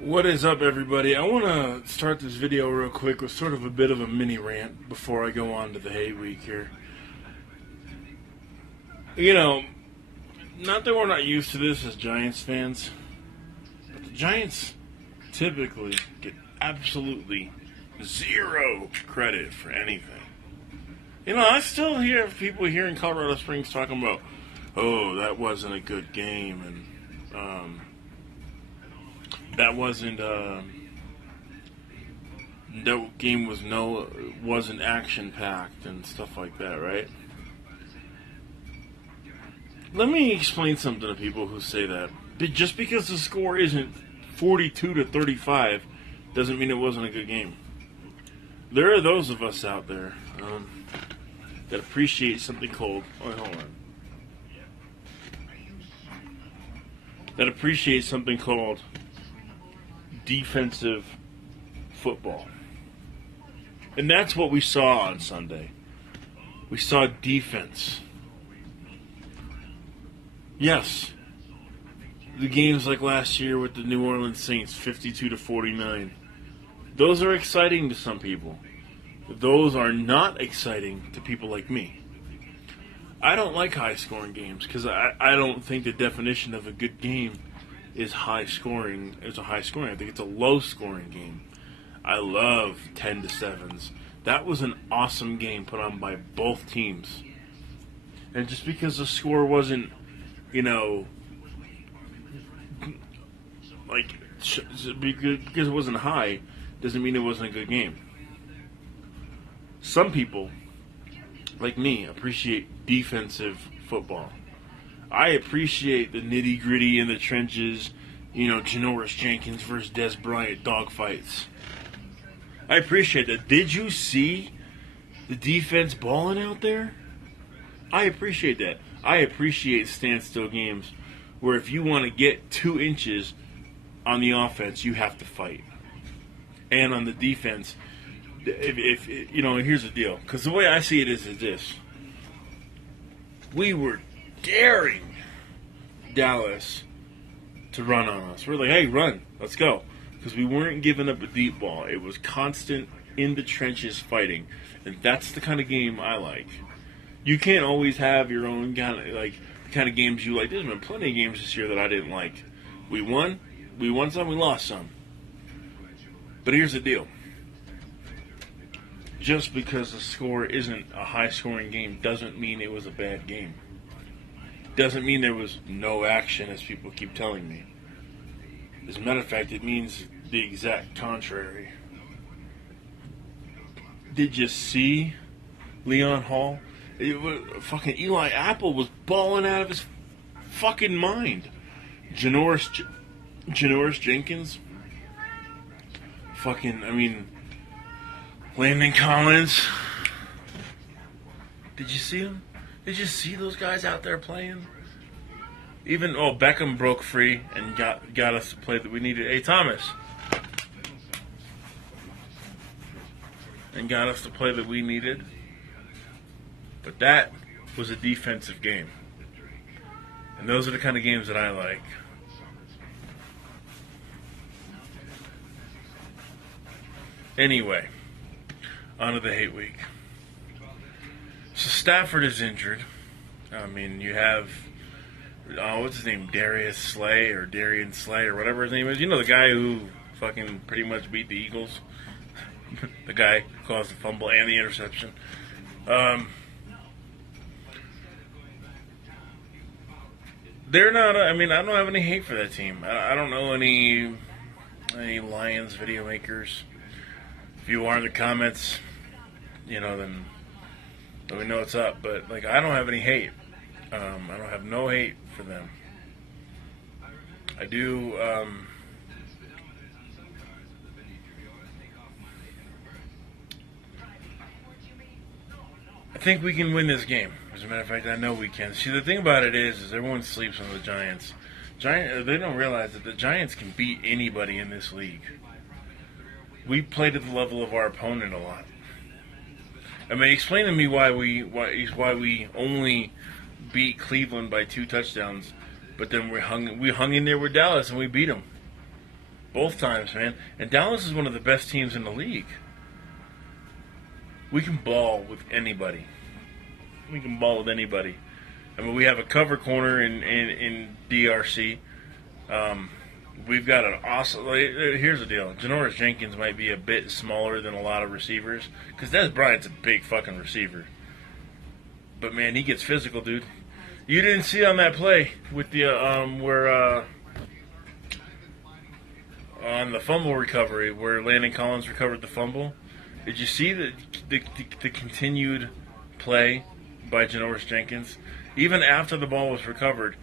What is up, everybody? I want to start this video real quick with sort of a bit of a mini rant before I go on to the hate week here. You know, not that we're not used to this as Giants fans, but the Giants typically get absolutely zero credit for anything. You know, I still hear people here in Colorado Springs talking about, oh, that wasn't a good game, and that wasn't that game wasn't action packed and stuff like that, right? Let me explain something to people who say that. Just because the score isn't 42-35 doesn't mean it wasn't a good game. There are those of us out there that appreciate something called that appreciate something called defensive football. And that's what we saw on Sunday. We saw defense. Yes, the games like last year with the New Orleans Saints, 52-49. Those are exciting to some people. Those are not exciting to people like me. I don't like high-scoring games because I don't think the definition of a good game is high scoring. It's a high scoring. I think it's a low scoring game. I love 10-7s. That was an awesome game put on by both teams. And just because the score wasn't, because it wasn't high, doesn't mean it wasn't a good game. Some people, like me, appreciate defensive football. I appreciate the nitty-gritty in the trenches, Janoris Jenkins versus Des Bryant dogfights. I appreciate that. Did you see the defense balling out there? I appreciate that. I appreciate standstill games where if you want to get 2 inches on the offense, you have to fight. And on the defense, if here's the deal. Because the way I see it is this. We were daring Dallas to run on us. We're like, hey, run. Let's go. Because we weren't giving up a deep ball. It was constant in the trenches fighting. And that's the kind of game I like. You can't always have your own kind of games you like. There's been plenty of games this year that I didn't like. We won some, we lost some. But here's the deal. Just because the score isn't a high-scoring game doesn't mean it was a bad game. Doesn't mean there was no action, as people keep telling me. As a matter of fact, it means the exact contrary. Did you see Leon Hall? Fucking Eli Apple was balling out of his fucking mind. Janoris Jenkins. Landon Collins. Did you see him? Did you see those guys out there playing? Beckham broke free and got us the play that we needed. Hey, Thomas. And got us the play that we needed. But that was a defensive game. And those are the kind of games that I like. Anyway, on to the hate week. So Stafford is injured. You have, what's his name, Darian Slay or whatever his name is. The guy who fucking pretty much beat the Eagles. The guy who caused the fumble and the interception. They're not, I don't have any hate for that team. I don't know any Lions video makers. If you are in the comments, then let me know what's up. But, I don't have any hate. I don't have no hate for them. I do, I think we can win this game. As a matter of fact, I know we can. See, the thing about it is everyone sleeps on the Giants. They don't realize that the Giants can beat anybody in this league. We played at the level of our opponent a lot. Explain to me why we only beat Cleveland by 2 touchdowns, but then we hung in there with Dallas and we beat them. Both times, man. And Dallas is one of the best teams in the league. We can ball with anybody. We can ball with anybody. I mean, we have a cover corner in DRC. We've got an awesome. Here's the deal: Janoris Jenkins might be a bit smaller than a lot of receivers because Des Bryant's a big fucking receiver. But man, he gets physical, dude. You didn't see on that play with the where on the fumble recovery where Landon Collins recovered the fumble. Did you see the continued play by Janoris Jenkins? Even after the ball was recovered,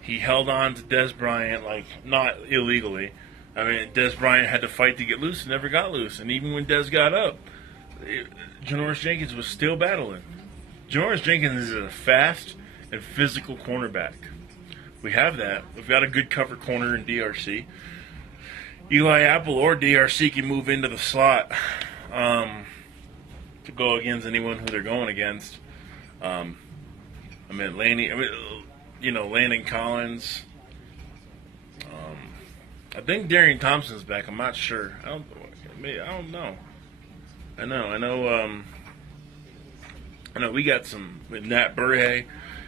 he held on to Des Bryant, like, not illegally. I mean, Des Bryant had to fight to get loose and never got loose. And even when Des got up, Janoris Jenkins was still battling. Janoris Jenkins is a fast and physical cornerback. We have that. We've got a good cover corner in DRC. Eli Apple or DRC can move into the slot to go against anyone who they're going against. Landon Collins. I think Darian Thompson's back. I'm not sure. I don't know. I know. We got some with Nat Burhay.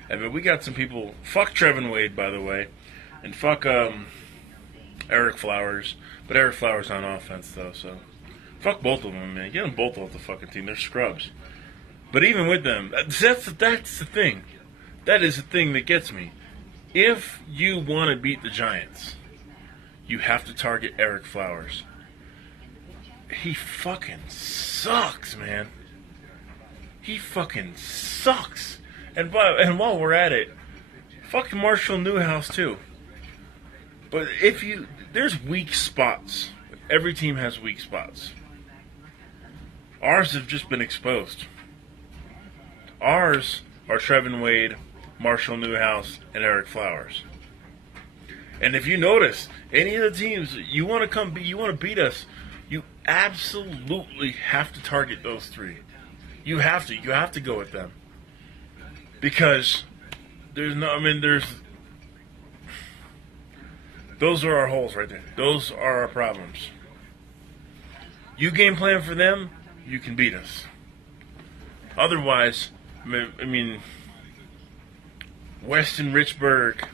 I mean, we got some people. Fuck Trevin Wade, by the way, and fuck Eric Flowers. But Eric Flowers on offense though, so fuck both of them, man. Get them both off the fucking team. They're scrubs. But even with them, that's the thing. That is the thing that gets me. If you want to beat the Giants, you have to target Eric Flowers. He fucking sucks, man. He fucking sucks. And while we're at it, fucking Marshall Newhouse too. But there's weak spots. Every team has weak spots. Ours have just been exposed. Ours are Trevin Wade, Marshall Newhouse, and Eric Flowers. And if you notice, any of the teams you want to beat us, you absolutely have to target those three. You have to go with them. Because those are our holes right there. Those are our problems. You game plan for them, you can beat us. Otherwise, Weston Richburg,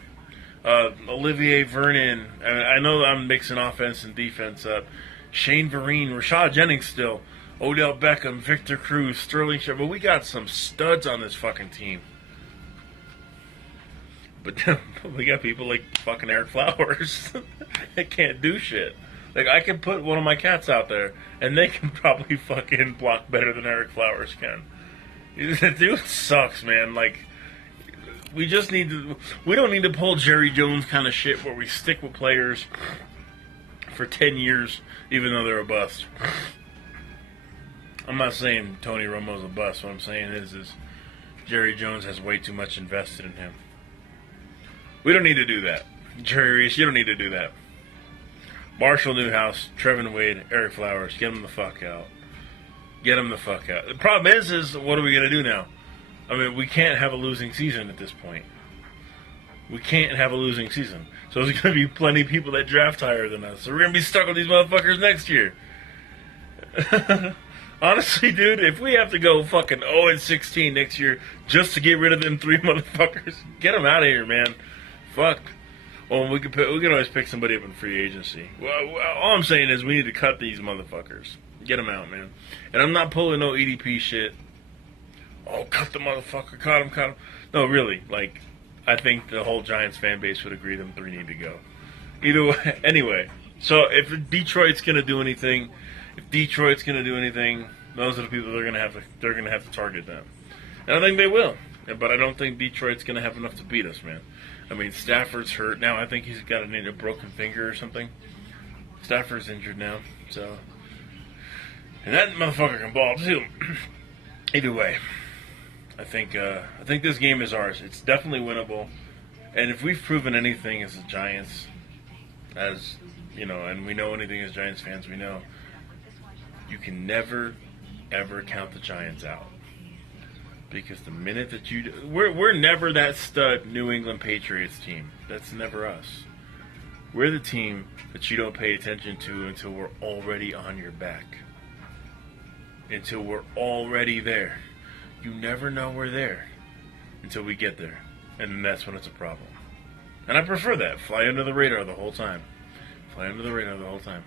Olivier Vernon. I know I'm mixing offense and defense up. Shane Vereen, Rashad Jennings still, Odell Beckham, Victor Cruz, Sterling Shepard. But we got some studs on this fucking team. But we got people like fucking Eric Flowers that can't do shit. Like, I can put one of my cats out there, and they can probably fucking block better than Eric Flowers can. The dude sucks, man. Like, we don't need to pull Jerry Jones kind of shit where we stick with players for 10 years, even though they're a bust. I'm not saying Tony Romo's a bust. What I'm saying is Jerry Jones has way too much invested in him. We don't need to do that. Jerry Reese, you don't need to do that. Marshall Newhouse, Trevin Wade, Eric Flowers, get them the fuck out. Get them the fuck out. The problem is what are we going to do now? I mean, we can't have a losing season at this point. We can't have a losing season. So there's going to be plenty of people that draft higher than us. So we're going to be stuck with these motherfuckers next year. Honestly, dude, if we have to go fucking 0-16 next year just to get rid of them three motherfuckers, get them out of here, man. Fuck. Well, we can always pick somebody up in free agency. Well, all I'm saying is we need to cut these motherfuckers. Get them out, man. And I'm not pulling no EDP shit. Oh, cut the motherfucker. Cut him. No, really. Like, I think the whole Giants fan base would agree them three need to go. Either way. Anyway, so if Detroit's going to do anything, those are the people they're going to have to target them. And I think they will. But I don't think Detroit's going to have enough to beat us, man. I mean, Stafford's hurt now. I think he's got a broken finger or something. Stafford's injured now, so. And that motherfucker can ball too. Either way, I think this game is ours. It's definitely winnable. And if we've proven anything as the Giants, as you know, and we know anything as Giants fans, we know you can never, ever count the Giants out. Because the minute that we're never that stud New England Patriots team. That's never us. We're the team that you don't pay attention to until we're already on your back. Until we're already there. You never know we're there until we get there. And that's when it's a problem. And I prefer that. Fly under the radar the whole time. Fly under the radar the whole time.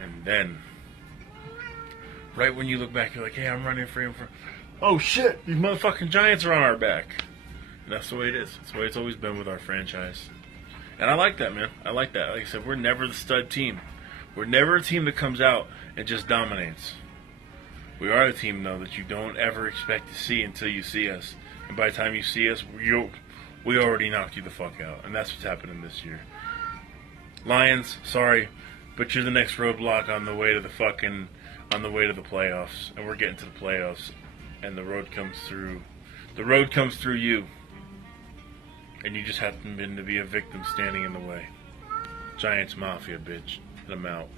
And then, right when you look back, you're like, hey, I'm running free. Oh shit, these motherfucking Giants are on our back. And that's the way it is. That's the way it's always been with our franchise. And I like that, man. I like that. Like I said, we're never the stud team. We're never a team that comes out and just dominates. We are a team, though, that you don't ever expect to see until you see us. And by the time you see us, we already knocked you the fuck out. And that's what's happening this year. Lions, sorry, but you're the next roadblock on the way to the playoffs. And we're getting to the playoffs. And the road comes through. The road comes through you. And you just happen to be a victim standing in the way. Giants Mafia, bitch. And I'm out.